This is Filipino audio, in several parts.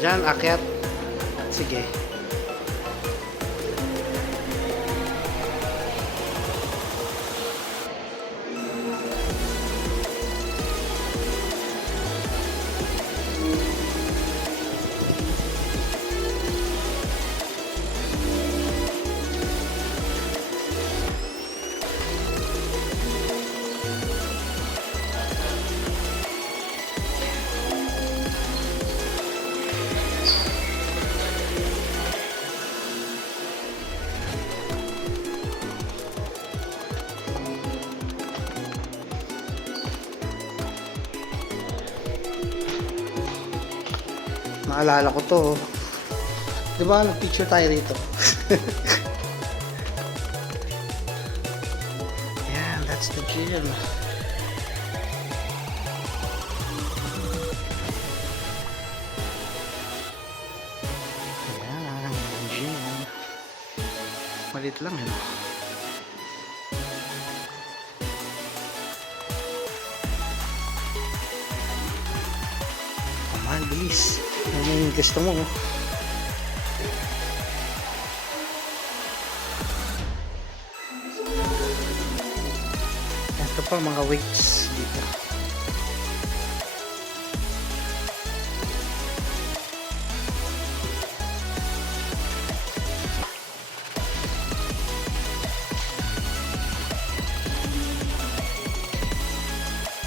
Diyan, akyat. Sige. Naalala ko to. Di ba, nag-picture tayo rito? Yeah, that's the gym. Ayan, yung gym. Malit lang yun. Come on, bilis. Ano yung gusto mo? Ito pa mga weights dito.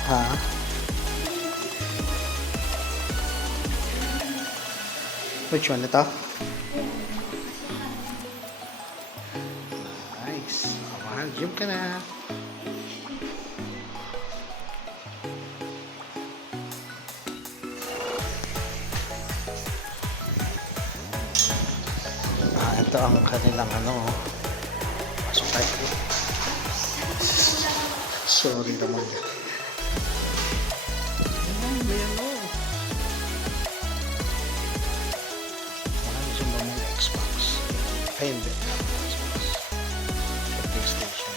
Ha? Which one? Ito? Nice. Mahal, gym ka na. Ito ang kanilang ano. Pasok tayo. Sorry naman. Ayan o. Gusto mo ng Xbox? Ay, hindi. Xbox. PlayStation.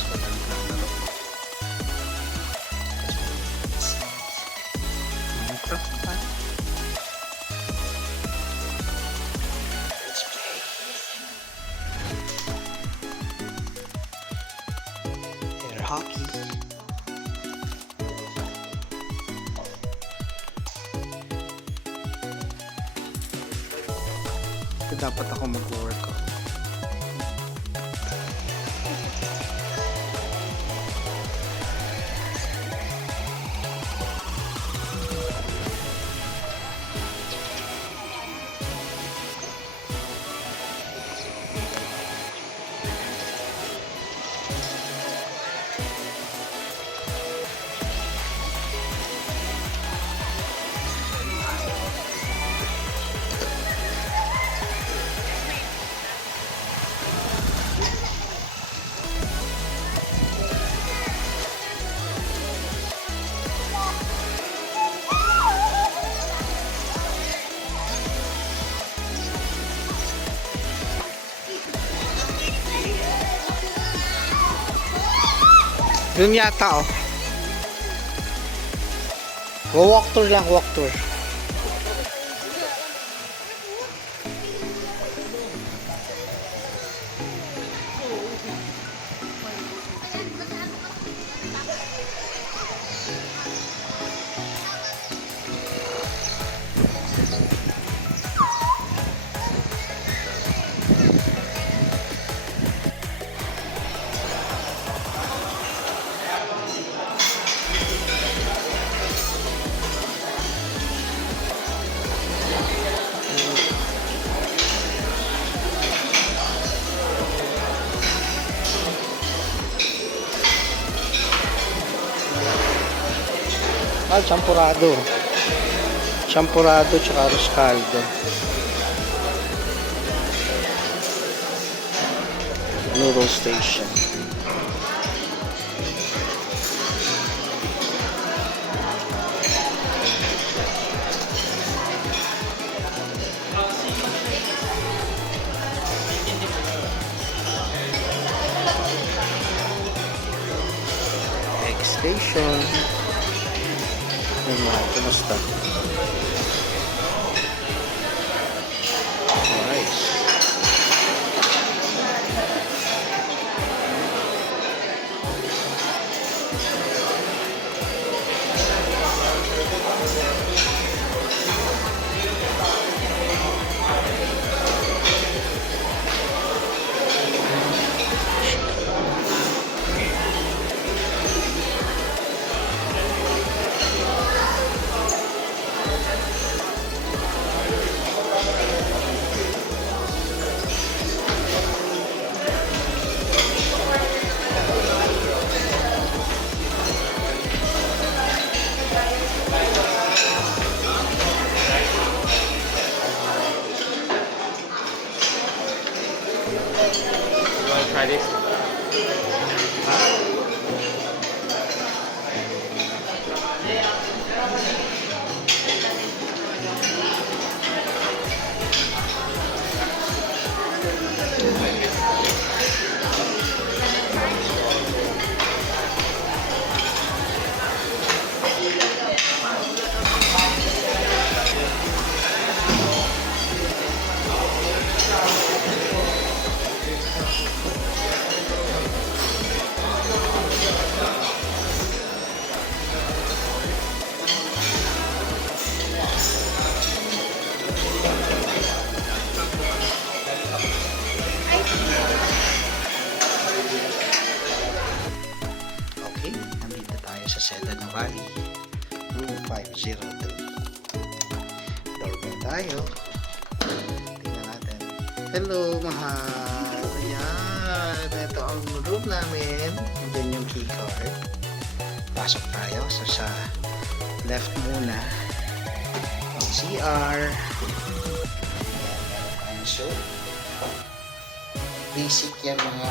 So, naglalaro ko. Minecraft pa. Let's play. Air hockey. Dapat ako mag-workout. Yun yata oh. Walk tour lang, walk tour. Champurado. Champurado tsaka arroz caldo. Noodle station. Egg station. Kumusta? Alis. Okay, nandito tayo sa Sedano Valley, room 503. Doorbell tayo. Tingnan natin. Hello, mahal. Ayan, ito ang room namin. Andun yung key card. Pasok tayo. So, sa left muna, ang CR. Ayan, so, basic yan mga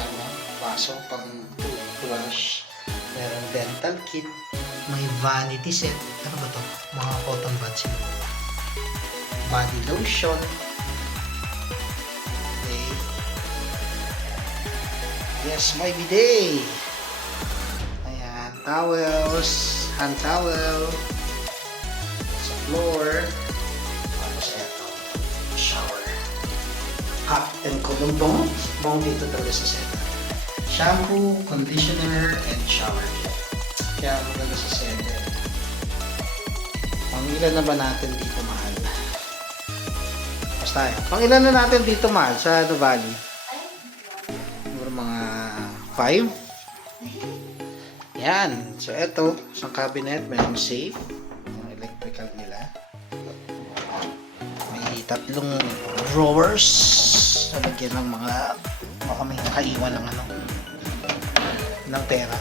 baso pang toothbrush. Merong dental kit. May vanity set. Ano ba to? Mga cotton buds yun. Body lotion. Okay. Yes, may bidet. Ayan. Towels. Hand towel. Sa floor. Tapos ito. Shower. Hot and cold. Bong dito talaga sa set. Shampoo, conditioner, and shower gel. Kaya maganda sa set. Pang ilan na ba natin dito, mahal? Basta pang ilan na natin dito, mahal, sa The Valley? Mga 5? Yan. So, eto, sa cabinet, mayroong safe. Yung electrical nila. May tatlong drawers. Nalagyan ng mga baka may nakaiwan ng ng pera.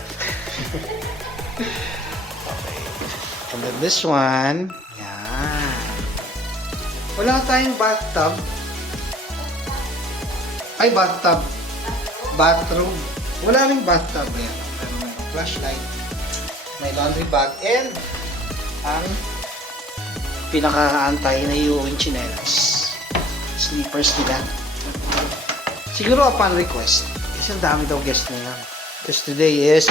Okay. And then this one, yan. Wala tayong bathtub. Ay, bathtub. Bathroom. Wala rin bathtub. Ayan. Pero may flashlight. May laundry bag. And ang pinaka-antay na iuwing chinelas. Sleepers nila. Siguro upon request. Kasi ang dami daw guest na yan. Because today is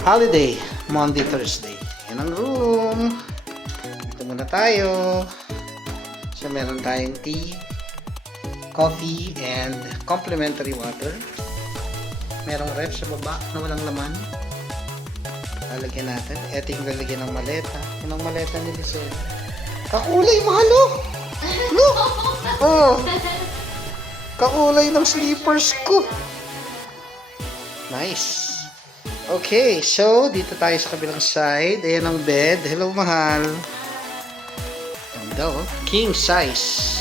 holiday. Monday, Thursday. Yan ang room. Dito muna tayo. So, meron tayong tea, coffee, and complimentary water. Merong ref sa baba na walang laman. Lalagyan natin. Ito yung lalagyan ng maleta. Yan ang maleta ni Lisel. Kakulay, mahalo! Look! Oh! Kakulay ng sleepers ko. Nice. Okay, so dito tayo sa kabilang side. Ayan ang bed. Hello, mahal. Ganda, oh. King size.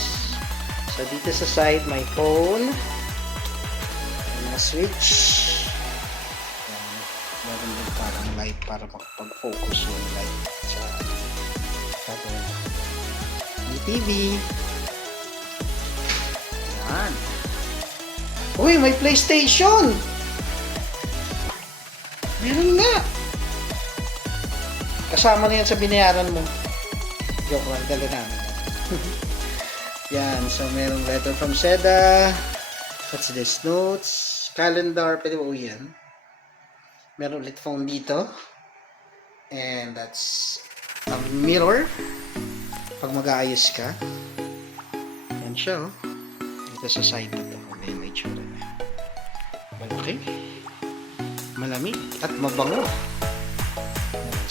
So dito sa side, my phone. May mga switch. Meron din parang light para makapag-focus yung light sa gagawin. May TV. Yan. Uy, may PlayStation! Meron nga! Kasama na yan sa binayaran mo. Joke lang, dala namin. Yan, so merong letter from Seda. What's this? Notes, calendar, pwede ba yan? Meron ulit phone dito. And that's a mirror. Pag mag-aayos ka. Yan siya, oh. Dito sa side na ito. May tsura na. Malaki. Malamig at mabango.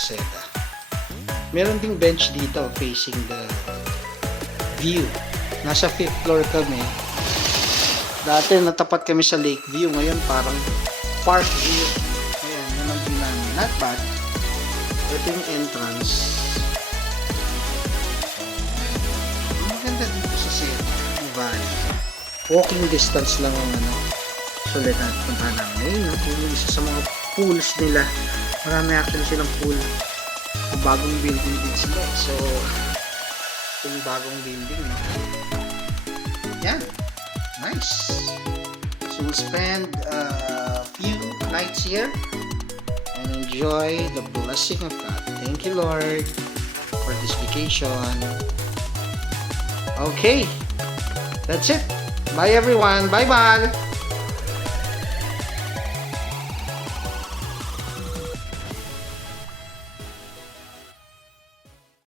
Seda. Meron ding bench dito facing the view. Nasa 5th floor kami. Dati natapat kami sa lake view. Ngayon parang park view. Ayan, yun ang view namin. Not bad. Ito yung entrance. Maganda dito sa Seda. Valley. Walking distance lang ang sulit na punta namin. Ayun, no? Yung isa sa mga pools nila. Marami actually silang pool. Ang bagong building din sila. So, yung bagong building, no? Yan. Nice. So we'll spend a few nights here and enjoy the blessing of God. Thank you, Lord, for this vacation. Okay, that's it. Bye everyone. Bye bye.